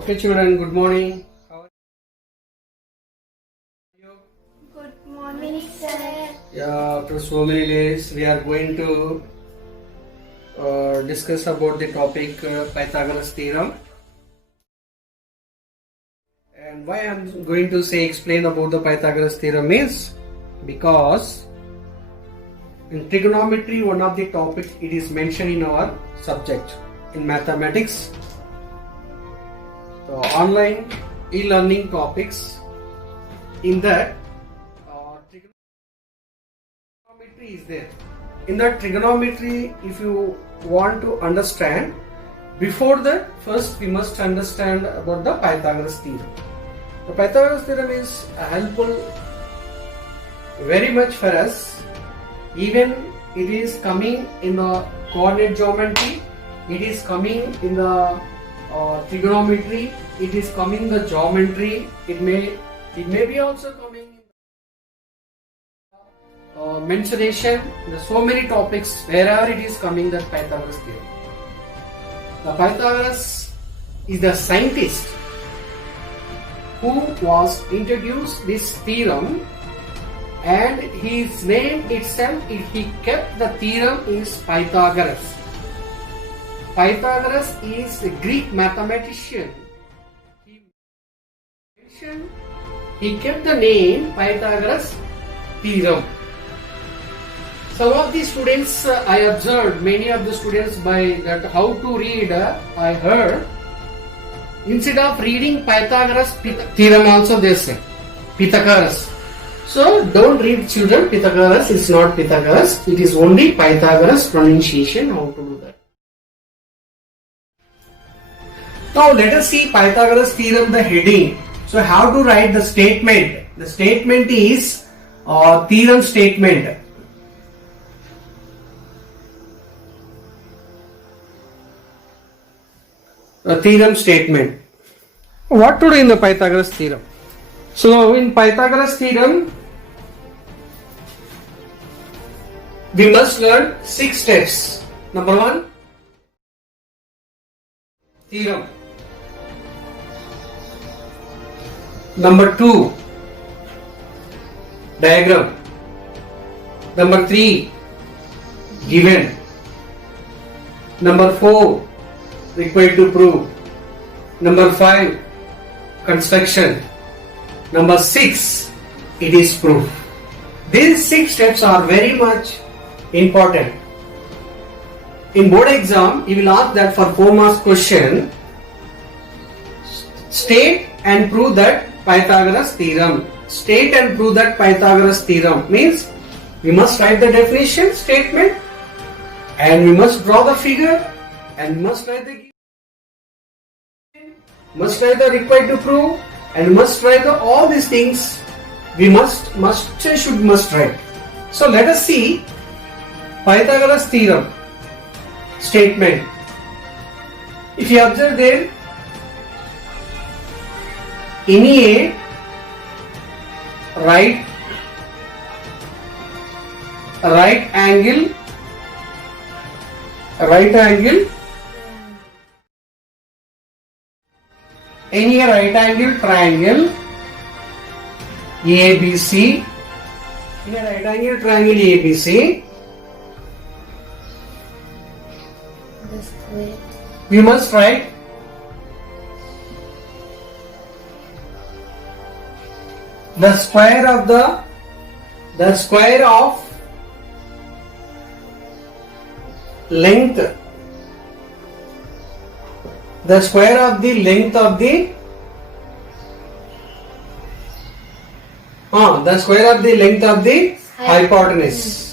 Okay, children, good morning. How are you? Good morning, sir. Yeah, after so many days, we are going to discuss about the topic Pythagoras theorem. And why I'm going to say explain about the Pythagoras theorem is because in trigonometry, one of the topics it is mentioned in our subject in mathematics. So online e-learning topics in that trigonometry is there. In that trigonometry, if you want to understand, before that, first we must understand about the Pythagoras theorem. The Pythagoras theorem is helpful very much for us. Even it is coming in the coordinate geometry, it is coming in the trigonometry, it is coming in the geometry, it may be also coming in mensuration. There are so many topics wherever it is coming that Pythagoras theorem. The Pythagoras is the scientist who was introduced this theorem, and his name itself, he kept the theorem is Pythagoras. Pythagoras is a Greek mathematician. He kept the name Pythagoras theorem. Some of the students I observed, many of the students by that how to read, I heard, instead of reading Pythagoras theorem also they say Pythagoras. So don't read, children, Pythagoras is not Pythagoras, it is only Pythagoras pronunciation, how to do that. Now let us see Pythagoras theorem, the heading. So how to write the statement? The statement is theorem statement. A theorem statement. What to do in the Pythagoras theorem? So in Pythagoras theorem, we must learn 6 steps. Number 1, theorem. Number 2, diagram. Number 3, given. Number 4, required to prove. Number 5, construction. Number 6, it is proof. These 6 steps are very much important. In board exam, you will ask that for 4 marks question, state and prove that Pythagoras theorem. State and prove that Pythagoras theorem means we must write the definition statement, and we must draw the figure, and we must write the required to prove, and must write all these things. We must write. So let us see Pythagoras theorem statement. If you observe there, any right angle any right angle triangle ABC, in a right angle triangle ABC, we must write the square of length, the square of the length of the hypotenuse.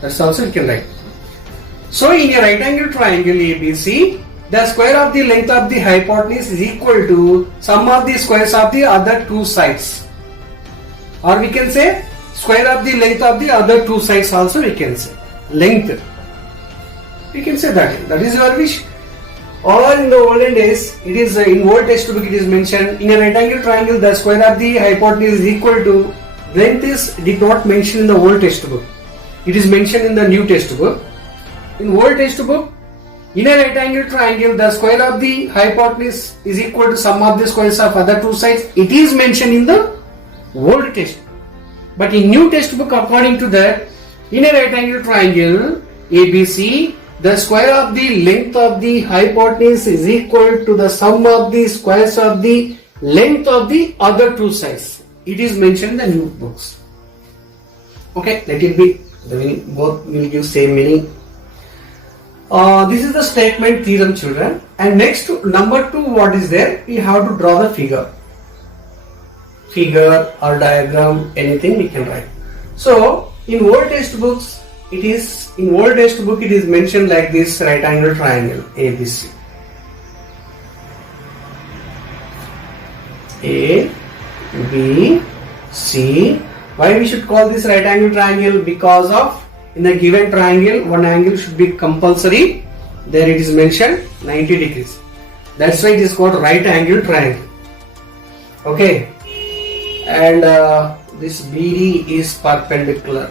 That's also you can write. So in a right angle triangle ABC, the square of the length of the hypotenuse is equal to sum of the squares of the other two sides. Or we can say square of the length of the other two sides also we can say. Length. We can say that. That is your wish. Or in the olden days, it is in old textbook it is mentioned in a right angle triangle the square of the hypotenuse is equal to, length is did not mention in the old textbook. It is mentioned in the new textbook. In old textbook, in a right angle triangle the square of the hypotenuse is equal to sum of the squares of other two sides. It is mentioned in the old textbook. But in new textbook according to that, in a right angle triangle ABC, the square of the length of the hypotenuse is equal to the sum of the squares of the length of the other two sides. It is mentioned in the new books. Okay, let it be. The meaning, both will give same meaning. This is the statement theorem, children. And next, number 2, what is there? We have to draw the figure. Figure or diagram, anything we can write. So, in old textbooks, it is mentioned like this right angle triangle ABC. A, B, C. Why we should call this right angle triangle? Because of in the given triangle, one angle should be compulsory. There it is mentioned 90 degrees. That's why it is called right angle triangle. Okay. And this BD is perpendicular.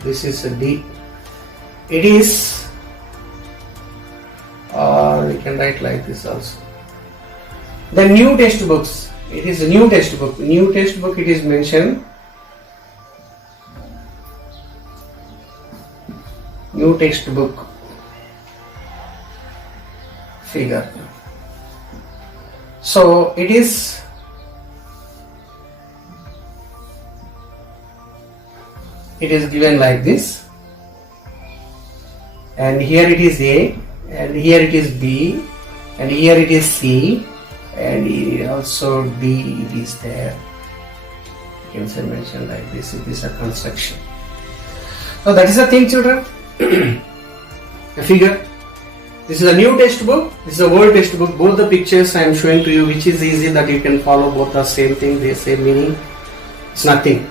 This is a D. It is, or we can write like this also. The new textbooks. It is a new textbook. New textbook. It is mentioned. New textbook figure. So it is given like this, and here it is A, and here it is B, and here it is C, and here also D it is there. You can say mention like this. It is a construction. So that is the thing, children. A figure. This is a new textbook. This is a old textbook. Both the pictures I am showing to you, which is easy that you can follow. Both are same thing. They same meaning. It's nothing.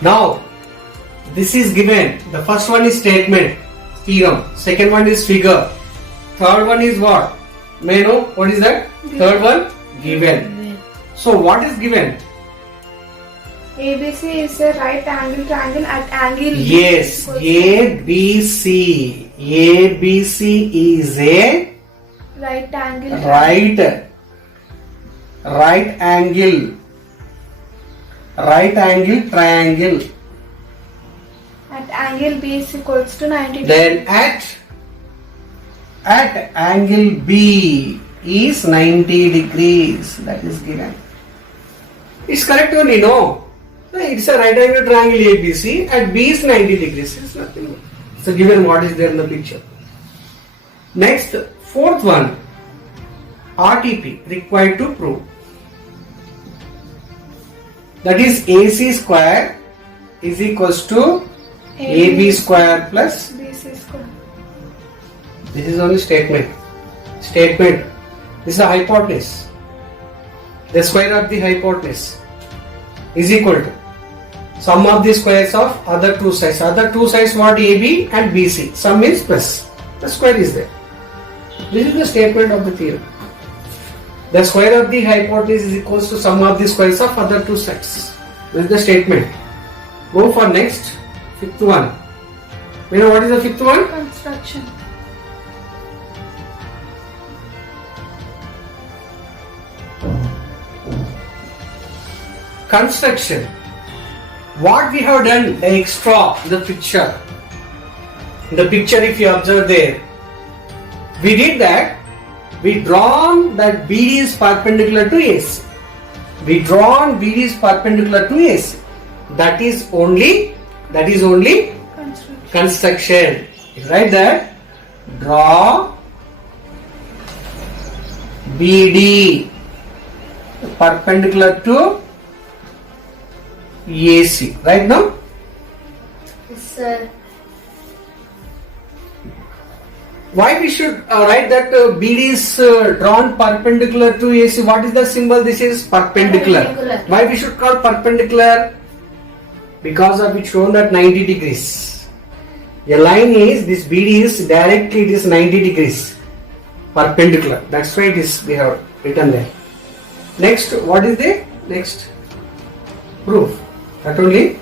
Now, this is given. The first one is statement, theorem. Second one is figure. Third one is what? May I know what is that? Third one, given. So what is given? ABC is a right angle triangle at angle B. Yes, ABC. ABC is a Right angle. Right angle triangle. At angle B is equals to 90 Then at angle B is 90 degrees. That is given. It's correct only, no? It's a right angle triangle ABC. At B is 90 degrees. It's nothing. So given what is there in the picture. Next, fourth one. RTP required to prove. That is AC square is equals to AB square plus BC square. This is only statement. Statement. This is the hypotenuse. The square of the hypotenuse is equal to sum of the squares of other two sides. Other two sides what? AB and BC. Sum means plus. The square is there. This is the statement of the theorem. The square of the hypotenuse is equals to sum of the squares of other two sides. This is the statement. Go for next, fifth one. You know what is the fifth one? Construction. Construction. What we have done, the extra, the picture. The picture if you observe there, we did that. We drawn that BD is perpendicular to AC. We drawn BD is perpendicular to AC. That is only construction. Write that. Draw BD perpendicular to AC. Right now? Yes. Sir. Why we should write that BD is drawn perpendicular to AC? What is the symbol? This is perpendicular. Perpendicular. Why we should call perpendicular? Because of it shown that 90 degrees. A line is, this BD is directly, it is 90 degrees. Perpendicular. That's why it is, we have written there. Next, what is the next? Proof. That only?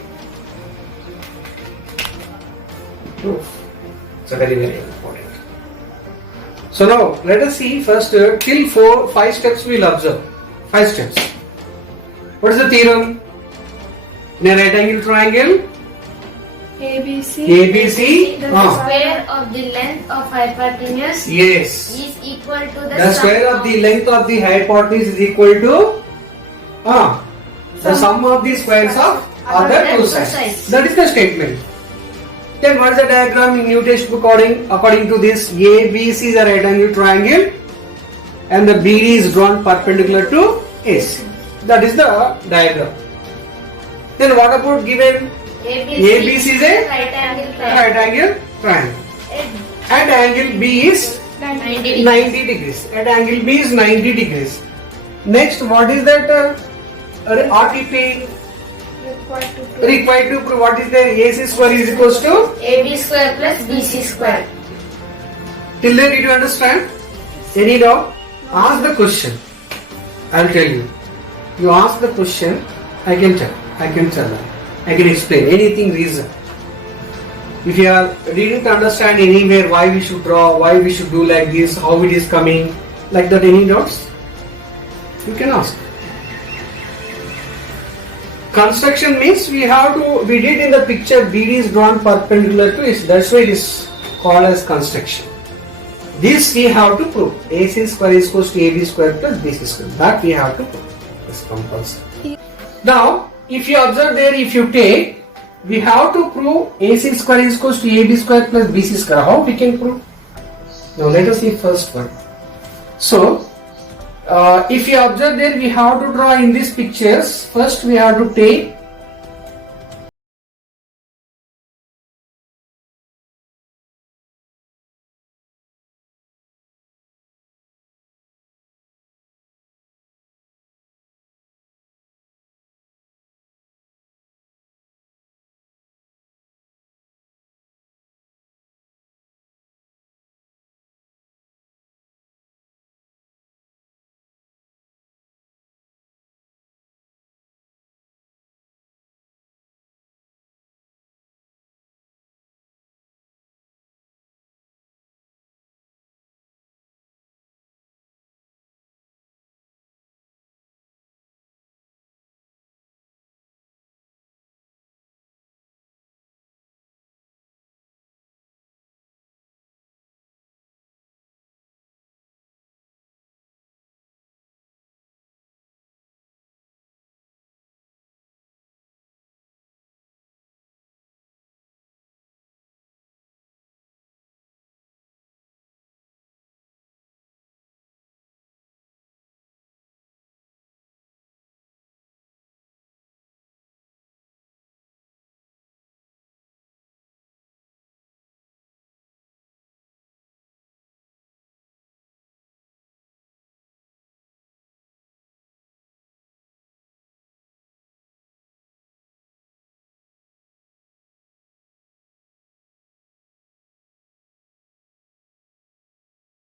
Proof. It's a very, very important. So now, let us see first till 5 steps we will observe. 5 steps. What is the theorem? In a right angle triangle, ABC. ABC, The ah. square of the length of hypotenuse Yes. is equal to The square of the length of the hypotenuse is equal to the sum of the squares of other two sides. That is the statement. Then what is the diagram in new textbook according to this? ABC is a right angle triangle and the BD is drawn perpendicular to AC. That is the diagram. Then what about given ABC is a right angle right angle triangle and angle B is 90 degrees. At angle B is 90 degrees. Next, what is that RTP required to prove? What is the AC square is equals to? AB square plus BC square. Till there, did you understand? Any doubt? Ask the question. I will tell you. You ask the question, I can tell. I can explain anything, reason. If you are reading to understand anywhere why we should draw, why we should do like this, how it is coming, like that, any doubts? You can ask. Construction means we did in the picture BD is drawn perpendicular to it. That's why it is called as construction. This we have to prove. AC square is equals to AB square plus BC square. That we have to prove. It's compulsory. Now, if you observe there, if you take, we have to prove AC square is equals to AB square plus BC square. How we can prove? Now let us see first one. So, if you observe there, we have to draw in these pictures. First we have to take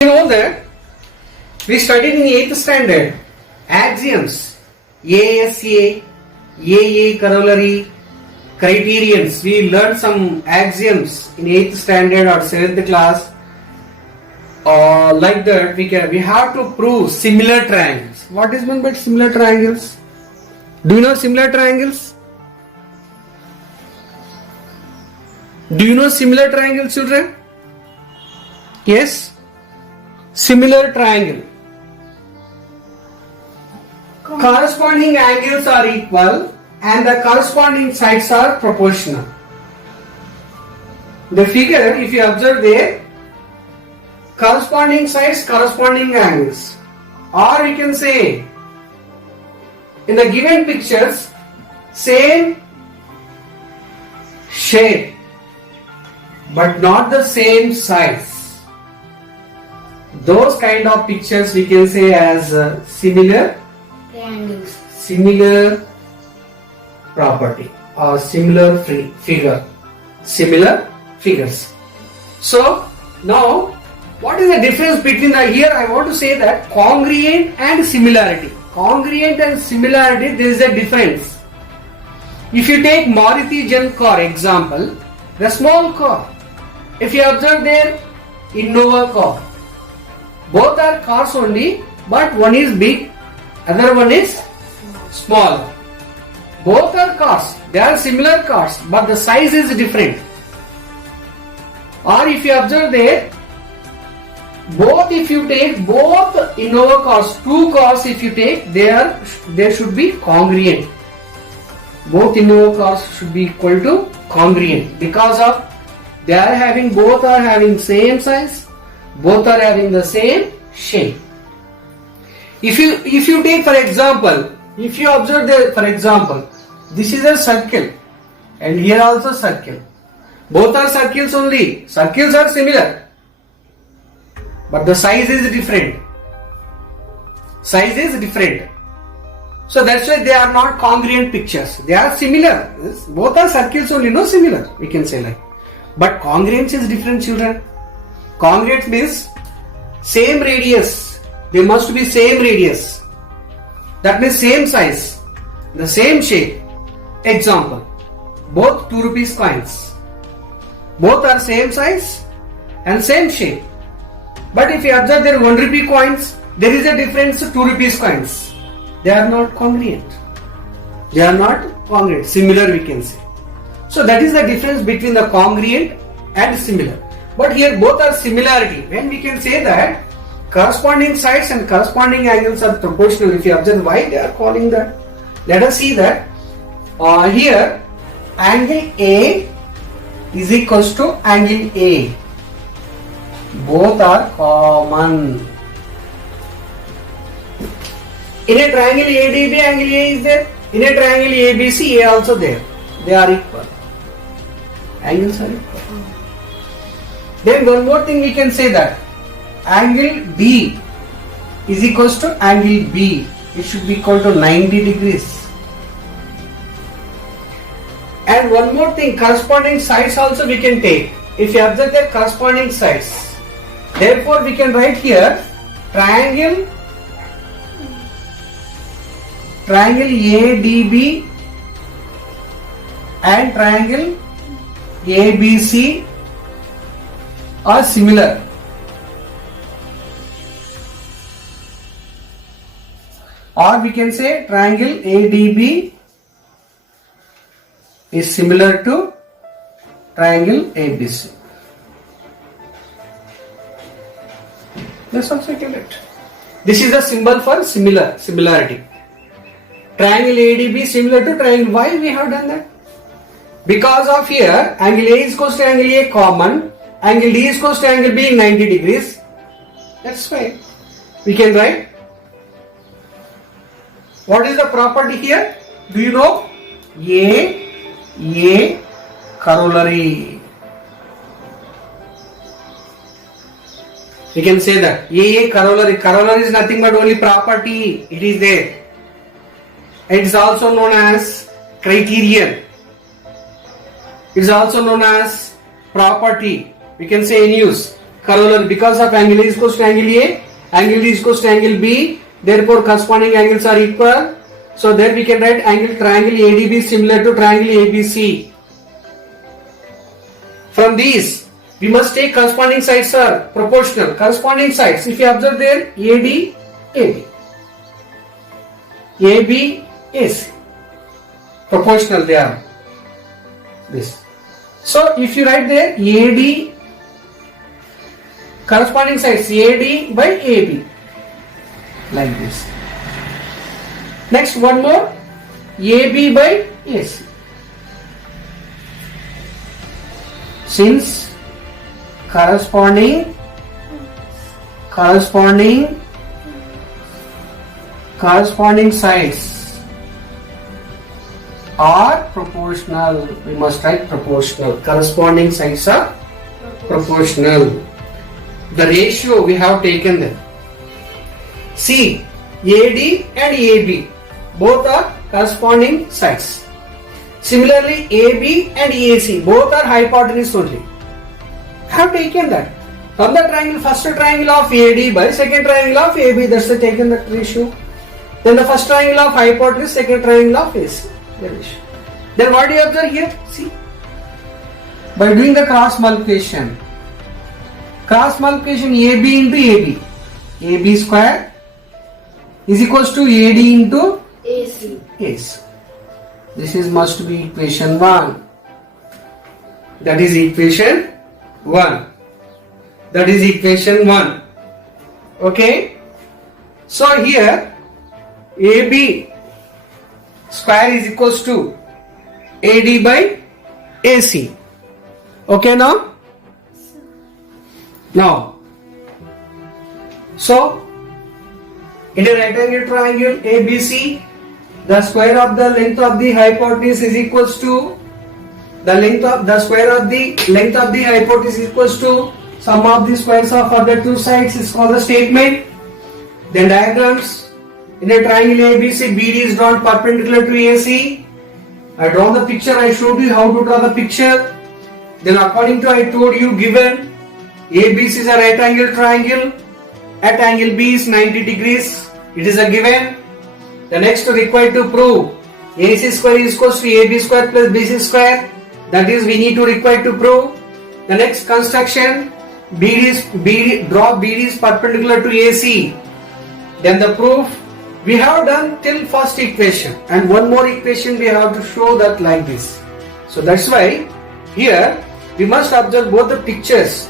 you know that we studied in 8th standard axioms, ASA, AA corollary, criterions. We learned some axioms in 8th standard or 7th class. Like that, we have to prove similar triangles. What is meant by similar triangles? Do you know similar triangles? Do you know similar triangles, children? Yes? Similar triangle. Corresponding angles are equal and the corresponding sides are proportional. The figure, if you observe there, corresponding sides, corresponding angles. Or we can say, in the given pictures, same shape, but not the same size. Those kind of pictures we can say as similar property or similar figures. So now what is the difference between here I want to say that congruent and similarity. Congruent and similarity, there is a difference. If you take Maruti Jan car example, the small car, if you observe there Innova car, both are cars only, but one is big, other one is small. Both are cars, they are similar cars, but the size is different. Or if you observe there, if you take both Innova cars, two cars if you take, they should be congruent. Both Innova cars should be equal to congruent because of both are having same size, both are having the same shape. If you take for example, if you observe there for example, this is a circle and here also circle. Both are circles only. Circles are similar, but the size is different. So that's why they are not congruent pictures. They are similar. Both are circles only, no similar. We can say like. But congruence is different, children. Congruent means same radius. They must be same radius. That means same size, the same shape. Example, both 2 rupees coins. Both are same size and same shape. But if you observe their 1 rupee coins, there is a difference to 2 rupees coins. They are not congruent. Similar we can say. So that is the difference between the congruent and similar. But here both are similarity. When we can say that corresponding sides and corresponding angles are proportional. If you observe why they are calling that, let us see that here angle A is equals to angle A. Both are common. In a triangle ADB, angle A is there. In a triangle ABC, A also there. They are equal. Angles are equal. Then one more thing we can say that angle D is equals to angle B. It should be equal to 90 degrees. And one more thing, corresponding sides also we can take. If you observe the corresponding sides, therefore we can write here triangle ADB and triangle ABC are similar. Or we can say triangle ADB is similar to triangle ABC. Let's also get it. This is the symbol for similarity. Triangle ADB similar to triangle. Why we have done that? Because of here angle A is equals to angle A common, angle D is equals to angle B 90 degrees. That's why we can write. What is the property here? Do you know? A corollary. We can say that A corollary. Corollary is nothing but only property. It is there. It is also known as criterion. It is also known as property. We can say in use corollary because of angle A is equals to angle A, angle D is equals to angle B. Therefore, corresponding angles are equal. So there we can write triangle ADB similar to triangle ABC. From these, we must take corresponding sides are proportional. Corresponding sides, if you observe there, AD, AB. AB is proportional, they are this. So if you write there AD, corresponding sides AD by AB, like this. Next one more, AB by AC. Since corresponding sides are proportional, we must write proportional. Corresponding sides are proportional. The ratio we have taken there. See, AD and AB both are corresponding sides. Similarly, AB and AC both are hypotenuse only. I have taken that. From the triangle, first triangle of AD by second triangle of AB, that's the taken that ratio. Then the first triangle of hypotenuse, second triangle of AC. The ratio. Then what do you observe here? See, by doing the cross multiplication AB into AB, AB square is equals to AD into AC. AC. This is must be equation 1. That is equation 1. That is equation 1. Okay. So here AB square is equals to AD by AC. Okay now? Now, so in a rectangular triangle ABC, the square of the length of the hypotenuse is equals to the square of the length of the hypotenuse is equals to sum of the squares of other two sides is called the statement. Then diagrams. In a triangle ABC, BD is drawn perpendicular to AC. I draw the picture. I showed you how to draw the picture. Then according to I told you given ABC is a right angle triangle. At angle B is 90 degrees. It is a given. The next required to prove AC square is equals to AB square plus BC square. That is we need to require to prove. The next construction draw BD is perpendicular to AC. Then the proof we have done till first equation and one more equation we have to show that like this. So that's why here we must observe both the pictures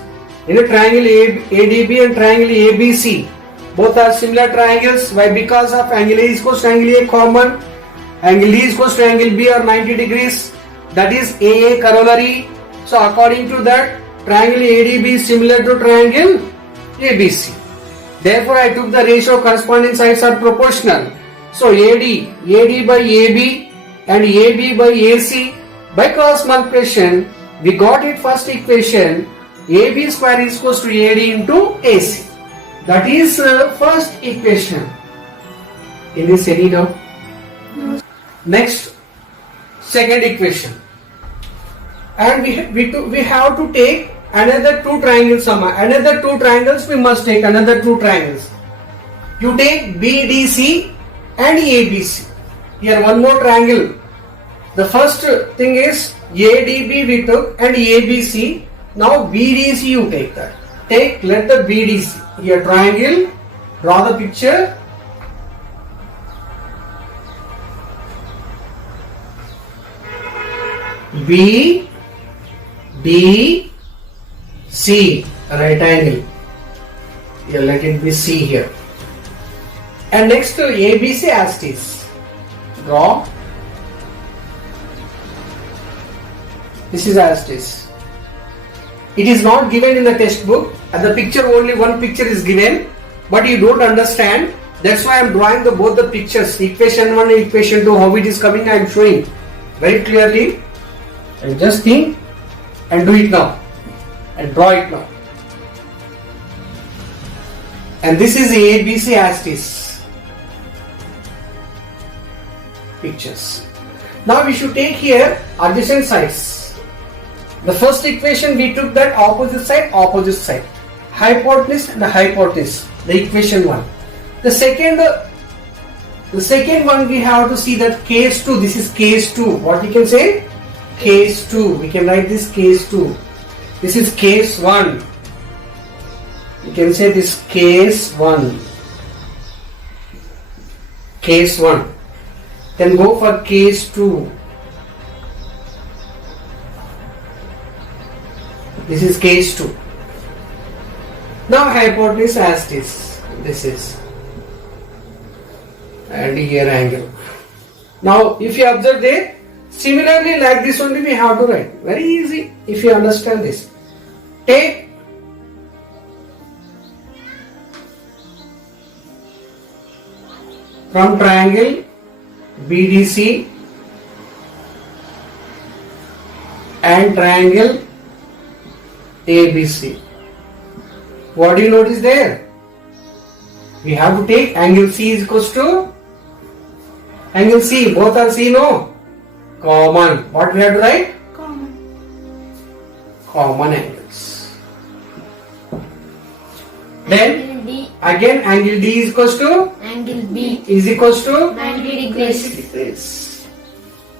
in a triangle ADB and triangle ABC. Both are similar triangles. Why? Because of angle A is equals to angle A common, angle D is equals to angle B are 90 degrees. That is AA corollary. So according to that, triangle ADB is similar to triangle ABC. Therefore, I took the ratio corresponding sides are proportional. So AD by AB and AB by AC by cross multiplication, we got it first equation. AB square is equals to AD into AC. That is first equation. Can you see it now? Next, second equation. And we have to take another two triangles. Another two triangles we must take another two triangles. You take BDC and ABC. Here one more triangle. The first thing is ADB we took and ABC. Now BDC you take that. Let the BDC. Here triangle. Draw the picture. B D C right angle. Here let it be C here. And next to ABC as it is. Draw. This is as it is. It is not given in the textbook. At the picture only one picture is given, but you don't understand. That's why I am drawing both the pictures. Equation 1 and equation 2. How it is coming I am showing very clearly. And just think and do it now. And draw it now. And this is ABC as it is. Pictures. Now we should take here adjacent sides. The first equation we took that opposite side. Hypotenuse and the hypotenuse. The equation 1. The second one we have to see that case 2. This is case 2. What we can say? Case 2. We can write this case 2. This is case 1. You can say this case 1. Case 1. Then go for case 2. This is case 2. Now hypotenuse as it is. This is. And here angle. Now if you observe there, similarly like this only we have to write. Very easy if you understand this. Take from triangle BDC and triangle ABC. What do you notice there? We have to take angle C is equals to angle C. Both are C, no? Common. What we have to write? Common angles. Then Angle D. again angle D is equals to Angle B. is equals to 90 degrees. 90 degrees.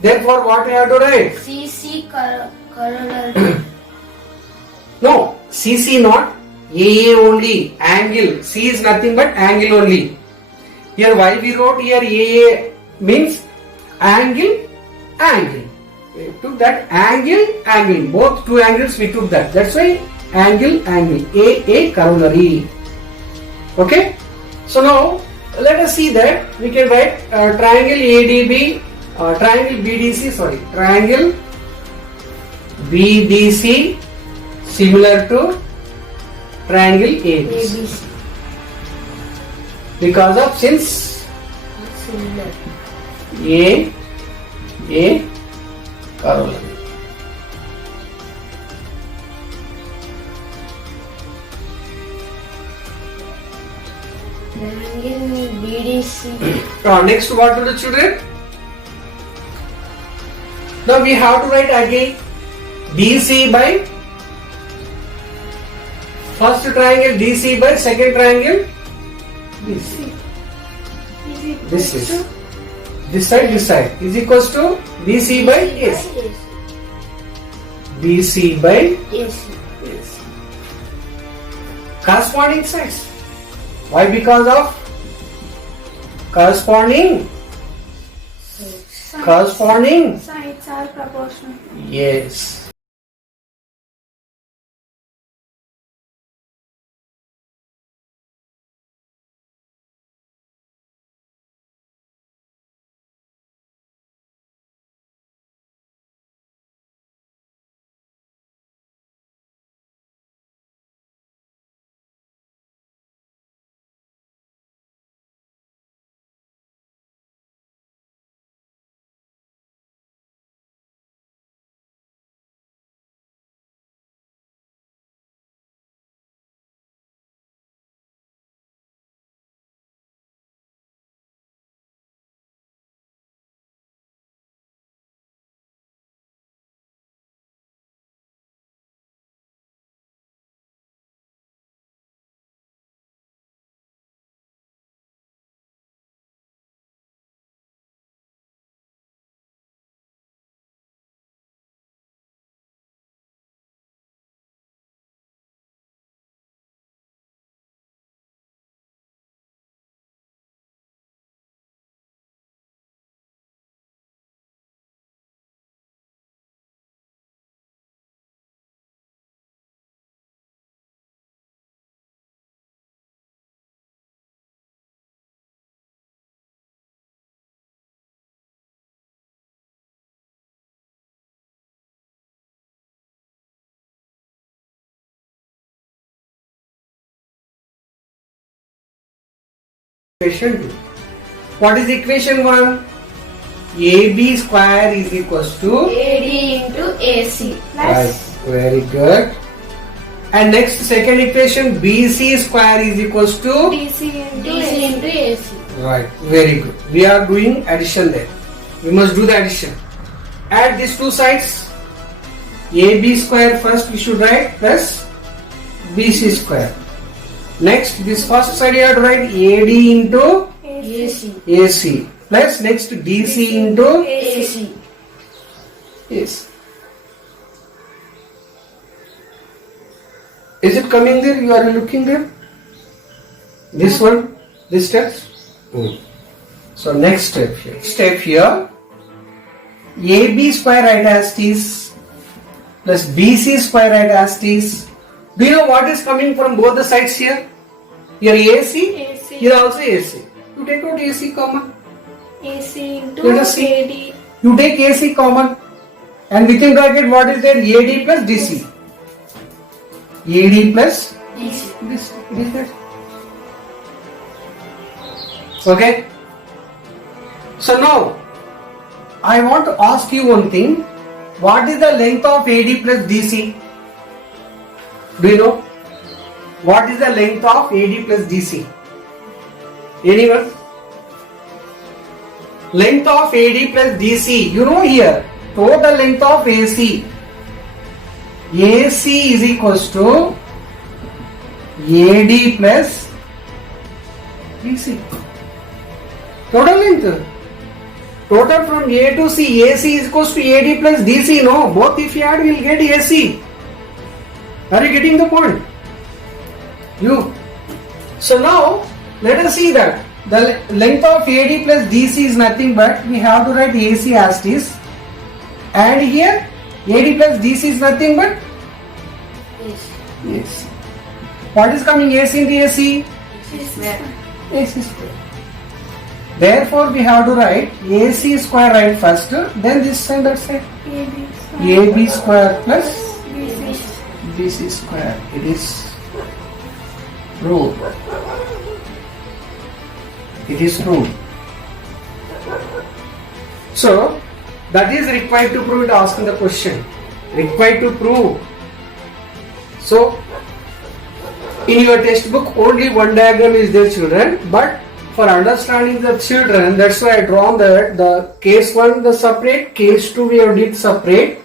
Therefore, what we have to write? CC corollary. No, CC not AA only. Angle. C is nothing but angle only. Here, why we wrote here AA means angle, angle. We took that angle, angle. Both two angles we took that. That's why angle, angle. AA corollary. Okay. So now let us see that we can write triangle ADB, triangle BDC. Sorry, triangle BDC similar to triangle ABC. ABC. Because of since Similar. A corollary. Triangle BDC. Next, what to do, children? Now we have to write again DC by first triangle DC by second triangle BC. This is this side is equals to BC by AC. BC by AC. AC. Corresponding sides. Why? Because of corresponding Sides are proportional. yes. Equation 2. What is equation 1? AB square is equals to AD into AC. right. Very good. And next second equation BC square is equals to DC into AC. right. Very good. We are doing addition there. We must do the addition. Add these two sides. AB square first we should write plus BC square. Next this first side you have to write AD into AC. AC plus next DC into AC. AC. Is it coming there? You are looking there? This one? This step? So next step here. Step here. AB square right as it is plus BC square right as it is. Do you know what is coming from both the sides here? Here AC, AC. here also AC. You take out AC common. AC into Let us see. AD. You take AC common and within bracket what is there? AD plus DC. AD plus DC. this. It is there. Okay. So now I want to ask you one thing. What is the length of AD plus DC? Do you know? What is the length of AD plus DC? Anyone? Length of AD plus DC. You know here, total length of AC. AC is equals to AD plus DC. Total length. Total from A to C. AC is equals to AD plus DC. No, both if you add, we will get AC. Are you getting the point? So now let us see that the length of AD plus DC is nothing but we have to write AC as it is, and here AD plus DC is nothing but AC. What is coming AC into AC? AC square. Therefore we have to write AC square right first, then this side, that side. AB square plus BC square. It is proved. It is proved. So that is required to prove it, asking the question. Required to prove. So in your textbook only one diagram is there, children, but for understanding the children, that's why I drawn that the case 1 the separate, case 2 we have did separate.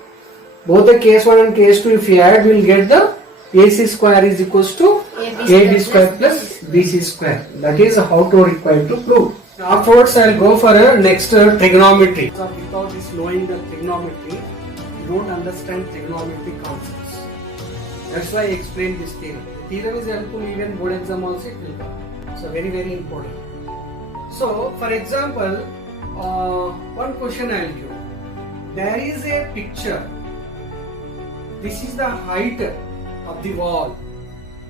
Both the case 1 and case 2 if we add, we will get the AC square is equals to AB square plus BC square. That is how to require to prove. Afterwards I will go for a next trigonometry. Without this knowing the trigonometry, you don't understand trigonometry concepts. That's why I explained this theorem. The theorem is helpful even board exam also it will come. So very very important. So for example, one question I will give. There is a picture. This is the height of the wall.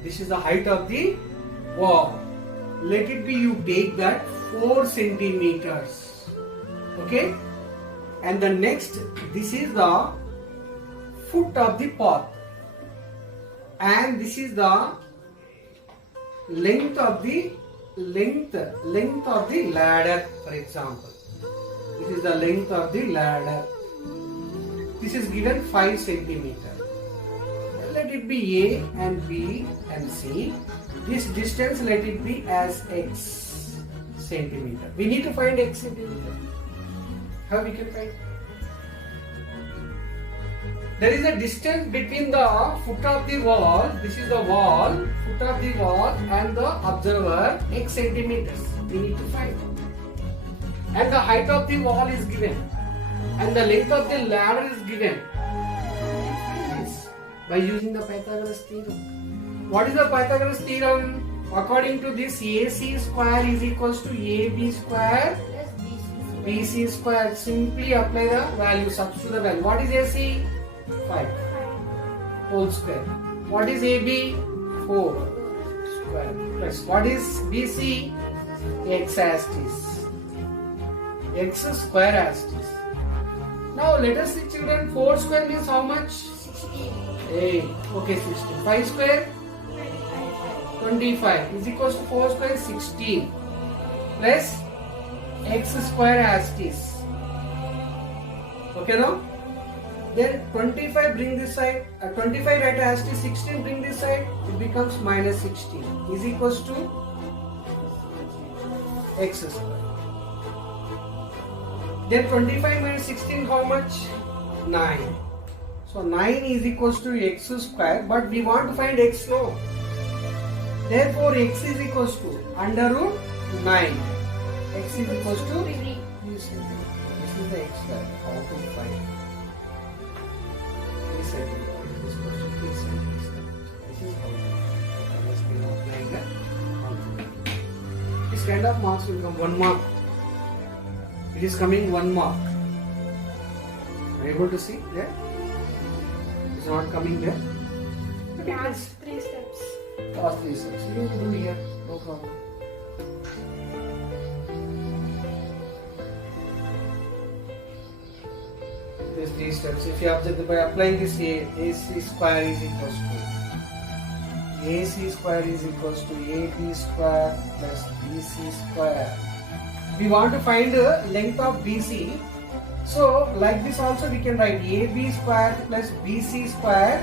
This is the height of the wall. Let it be you take that 4 centimeters. Okay? And the next, this is the foot of the path. And this is the length of the ladder, for example. This is the length of the ladder. This is given 5 centimeters. Let it be A and B and C. This distance let it be as X centimeter. We need to find X centimeter. How we can find? There is a distance between the foot of the wall, this is the wall, foot of the wall and the observer, X centimeters. We need to find. And the height of the wall is given. And the length of the ladder is given. By using the Pythagoras theorem. What is the Pythagoras theorem? According to this, AC square is equals to AB square plus BC square. Simply apply the value, substitute the value. What is AC? 5 whole square. What is AB? 4 square. Plus what is BC? X as it is. X square as it is. Now let us see, children, 4 square means how much? 8. Okay, 16. 5 square? 25 is equals to 4 square 16 plus X square as it is. Okay now? Then 25 bring this side, 25 write as it is, 16 bring this side, it becomes minus 16 is equals to X square. Then 25 minus 16 how much? 9. So 9 is equals to X square, but we want to find X now. Therefore X is equals to under root 9. X is equals to this is the X square. How to find? This is equals to 3 centimeters. This is how I must be applying the concept. This kind of marks will come 1 mark. It is coming 1 mark. Are you able to see there? It is not coming there. Last 3 steps. Last 3 steps. You can do here, no problem. These 3 steps. If you observe by applying this AC square is equals to AC square is equals to AB square plus BC square. We want to find the length of BC. So like this also we can write AB square plus BC square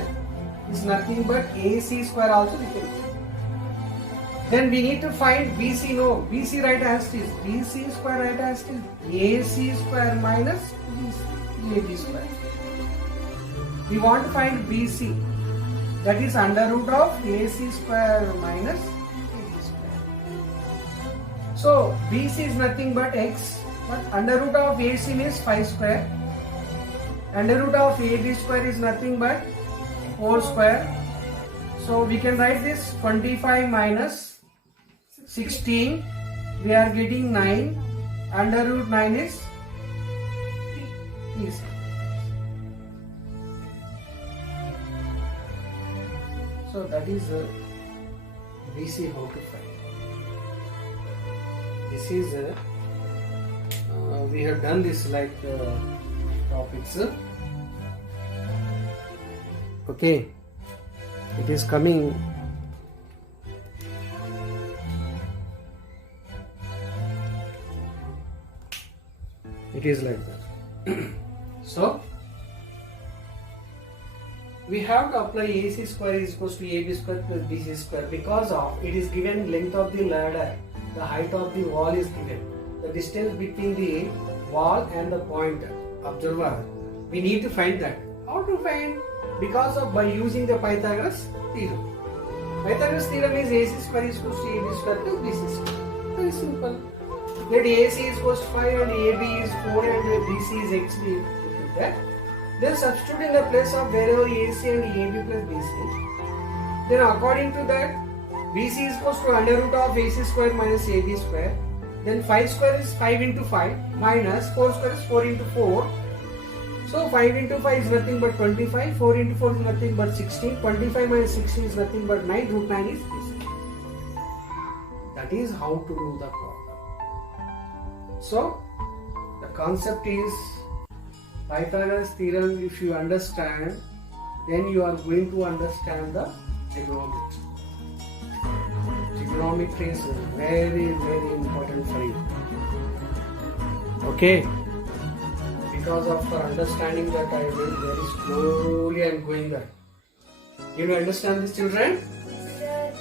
is nothing but AC square also we can. Then we need to find BC. No, BC right as it is. BC square right as it is. AC square minus AB square. We want to find BC. That is under root of AC square minus AB square. So BC is nothing but X. But under root of AC is 5 square. Under root of AB square is nothing but 4 square. So we can write this 25 minus 16, we are getting 9, under root 9 is 3. So that is BC how to find. This is we have done this like topics. Okay, it is coming. It is like that. So we have to apply AC square is equals to AB square plus BC square because of it is given length of the ladder, the height of the wall is given, the distance between the wall and the point observer. We need to find that. How to find? Because of by using the Pythagoras theorem. Pythagoras theorem is AC square is equals to AB square plus BC square. Very simple. Let AC is equals to 5 and AB is 4 and BC is X. We put that. Then substitute in the place of wherever AC and AB plus BC. Then according to that, BC is equals to under root of AC square minus AB square. Then 5 square is 5 into 5 minus 4 square is 4 into 4. So 5 into 5 is nothing but 25. 4 into 4 is nothing but 16. 25 minus 16 is nothing but 9. Root 9 is BC. That is how to do the problem. So the concept is Pythagoras theorem. If you understand, then you are going to understand the trigonometry. Trigonometry is very, very important for you. Okay. Because of for understanding that I went very slowly. I am going there. You understand this, children? Yes.